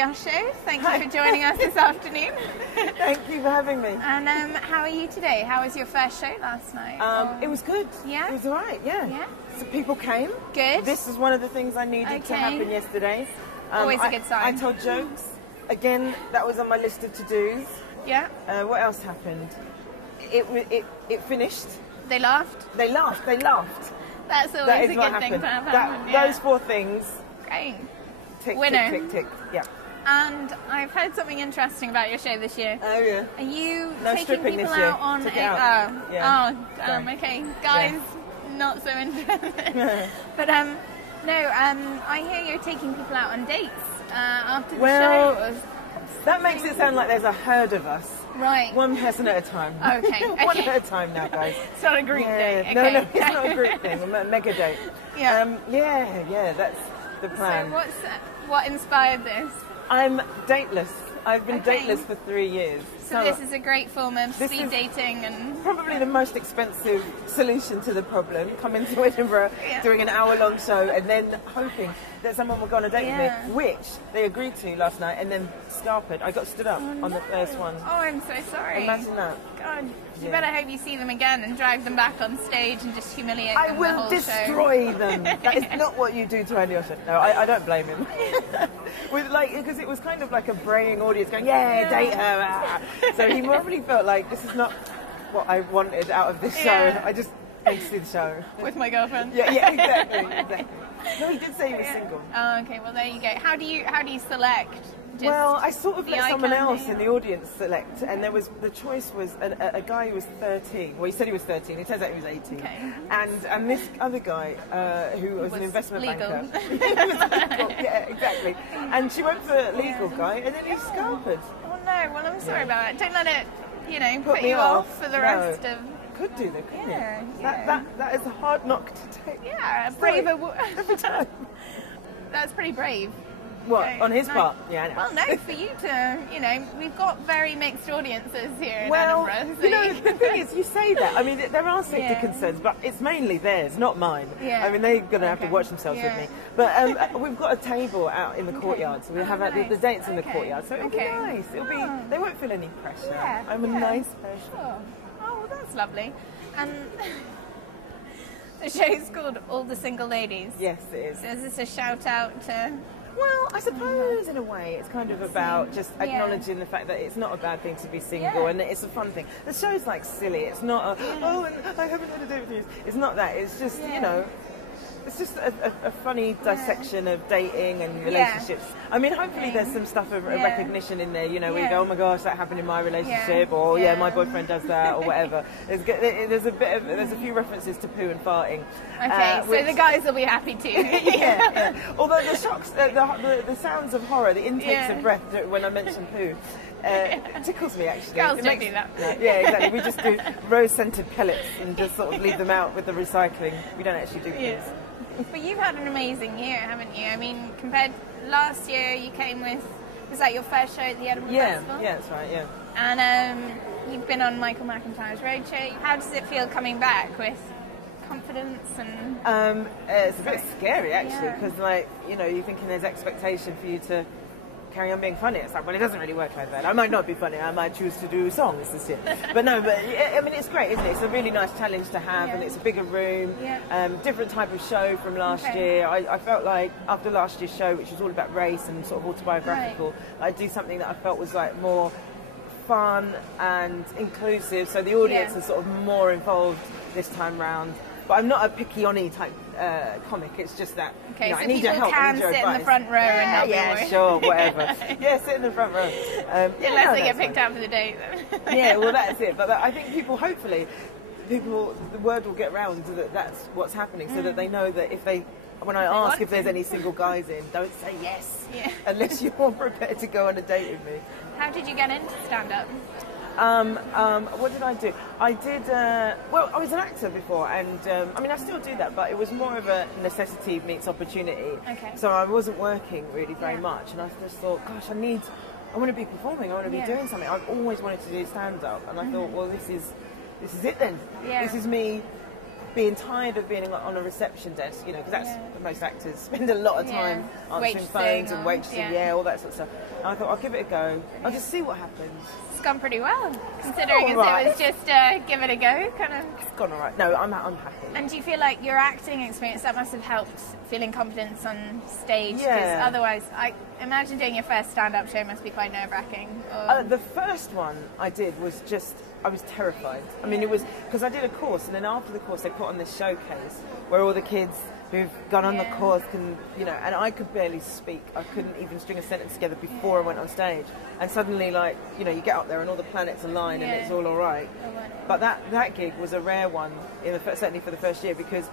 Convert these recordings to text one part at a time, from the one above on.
Andi Osho. Thank you for joining us this afternoon. Thank you for having me. And how are you today? How was your first show last night? It was good. Yeah? It was all right, yeah. So people came. Good. This is one of the things I needed to happen yesterday. Always a good sign. I told jokes. Again, that was on my list of to-dos. Yeah. What else happened? It finished. They laughed? They laughed. That's always that is a what good thing happened. to have happen. Those four things. Great. Tick, Winner. tick, tick, tick. Yeah. And I've heard something interesting about your show this year. Oh, yeah. Are you No taking stripping people this year. out on Took a... it out. Oh, Yeah. okay. Guys, not so interested. But, I hear you're taking people out on dates after the show. That makes it sound like there's a herd of us. Right. One person at a time. Okay. One at a time now, guys. It's not a group date. Okay. No, it's not a group thing. A mega date. Yeah. That's the plan. So what inspired this? I'm dateless. I've been dateless for 3 years. So this is a great form of speed dating and... Probably the most expensive solution to the problem. Coming to Edinburgh, doing an hour-long show and then hoping that someone will go on a date with me, which they agreed to last night, and then scarpered. I got stood up on the first one. Oh, I'm so sorry. Imagine that. God, you better hope you see them again and drag them back on stage and just humiliate them I will the whole destroy them. That is not what you do to Andi Osho. No, I don't blame him. Because it was kind of like a braying audience going, date her. Ah. So he probably felt like this is not what I wanted out of this show. I just need to see the show. With my girlfriend. Yeah, exactly. No, he did say he was single. Oh, okay. Well, there you go. How do you select? Well, I sort of let someone else in the audience audience select, and the choice was a guy who was 13. Well, he said he was 13. It turns out he was 18. Okay. And this other guy who was an investment banker. Yeah, exactly. And she went for legal guy, and then he scarpered. Oh no! Well, I'm sorry about that. Don't let it, Put put me you off. off for the rest of. Could do though, couldn't it? Yeah. That is a hard knock to take. Yeah, a braver. Every time. That's pretty brave. What, Okay, on his no. part? Yeah, I know. Well, no, for you to, we've got very mixed audiences here in Well, Edinburgh. So the thing is, you say that. I mean, there are safety concerns, but it's mainly theirs, not mine. Yeah. I mean, they're going to have to watch themselves with me. But we've got a table out in the courtyard, so we have the dates in the courtyard. So it'll be nice. It'll be. They won't feel any pressure. Yeah, I'm a nice person. Sure. Oh, well, that's lovely. And the show's called All the Single Ladies. Yes, it is. So is this a shout out to... Well, I suppose in a way it's kind of about just acknowledging the fact that it's not a bad thing to be single and it's a fun thing. The show's like silly. It's not and I haven't had a date with you. It's not that. It's just, it's just a funny dissection of dating and relationships. I mean, hopefully there's some stuff of recognition in there, where you go, oh my gosh, that happened in my relationship, or my boyfriend does that, or whatever. There's a few references to poo and farting. Okay, so the guys will be happy too. Although the shocks, the sounds of horror, the intakes of breath when I mention poo, tickles me actually. Girls don't do that. Yeah, exactly. We just do rose-scented pellets and just sort of leave them out with the recycling. We don't actually do things. But you've had an amazing year, haven't you? I mean, compared last year, you came with, was that your first show at the Edinburgh Festival? Yeah, that's right, yeah. And you've been on Michael McIntyre's roadshow. How does it feel coming back with confidence and... it's a bit scary, actually, because, you're thinking there's expectation for you to carry on being funny. It's like, well, it doesn't really work like that. I might not be funny. I might choose to do songs this year. But I mean, it's great, isn't it? It's a really nice challenge to have, and it's a bigger room, different type of show from last year. I felt like after last year's show, which was all about race and sort of autobiographical, I'd do something that I felt was like more fun and inclusive, so the audience is sort of more involved this time round. But I'm not a picky-on-y type comic. It's just that so I need your help. People can sit in the front row and help you. Sure, whatever. Sit in the front row. Unless they get picked out for the date. Well, that's it. But I think hopefully, the word will get round that that's what's happening, so that they know that when I ask if there's any single guys in, don't say yes unless you're prepared to go on a date with me. How did you get into stand-up? What did I do? I did, I was an actor before, and I still do that, but it was more of a necessity meets opportunity. Okay. So I wasn't working really very much, and I just thought, gosh, I want to be performing, I want to be doing something. I've always wanted to do stand-up, and I thought, well, this is it then. Yeah. This is me being tired of being on a reception desk, you know, because that's most actors spend a lot of time answering phones and waitressing, all that sort of stuff. And I thought, I'll give it a go. I'll just see what happens. It's gone pretty well, considering it was just give it a go, kind of. It's gone all right. No, I'm happy. And do you feel like your acting experience, that must have helped feeling confidence on stage? Because otherwise, I imagine doing your first stand-up show must be quite nerve-wracking. The first one I did was just, I was terrified. I mean, it was, because I did a course, and then after the course they put on this showcase where all the kids who've gone on the course can, you know, and I could barely speak. I couldn't even string a sentence together before I went on stage. And suddenly, like, you know, you get up there and all the planets align and it's all right. But that gig was a rare one, certainly for the first year, because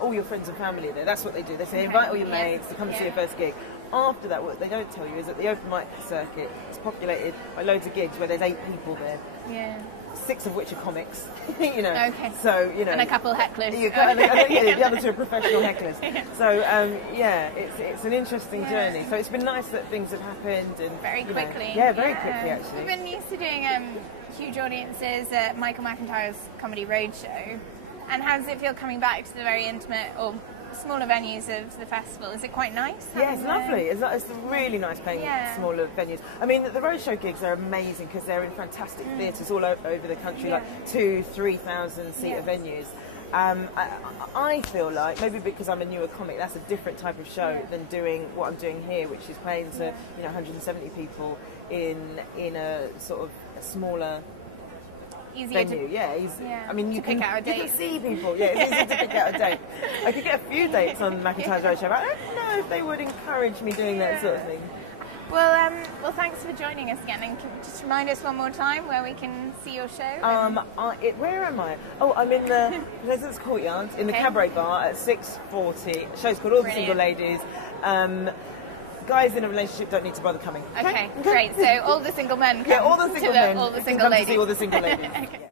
all your friends and family are there. That's what they do. They say, invite all your mates to come see your first gig. After that, what they don't tell you is that the open mic circuit is populated by loads of gigs where there's 8 people there. 6 of which are comics, you know. Okay. So, you know. And a couple hecklers. The other 2 are professional hecklers. So, it's an interesting journey. So it's been nice that things have happened. And very quickly. Very quickly, actually. We've been used to doing huge audiences at Michael McIntyre's Comedy Roadshow. And how does it feel coming back to the very intimate or smaller venues of the festival? Is it quite nice? Yeah, it's lovely. It's really nice playing smaller venues. I mean, the roadshow gigs are amazing because they're in fantastic theatres all over the country, like 2,000-3,000 seater venues. I feel like, maybe because I'm a newer comic, that's a different type of show than doing what I'm doing here, which is playing to 170 people in a sort of a smaller venue. I mean, you can see people. Yeah, it's easy to pick out a date. I could get a few dates on McIntyre's Roadshow, but I don't know if they would encourage me doing that sort of thing. Well, thanks for joining us again, and just remind us one more time where we can see your show. Where am I? Oh, I'm in the Pleasance Courtyard in the Cabaret Bar at 6:40. The show's called All the Single Ladies. Guys in a relationship don't need to bother coming. Okay, great. So all the single men come all the single men. All the single ladies. To see all the single ladies. Okay.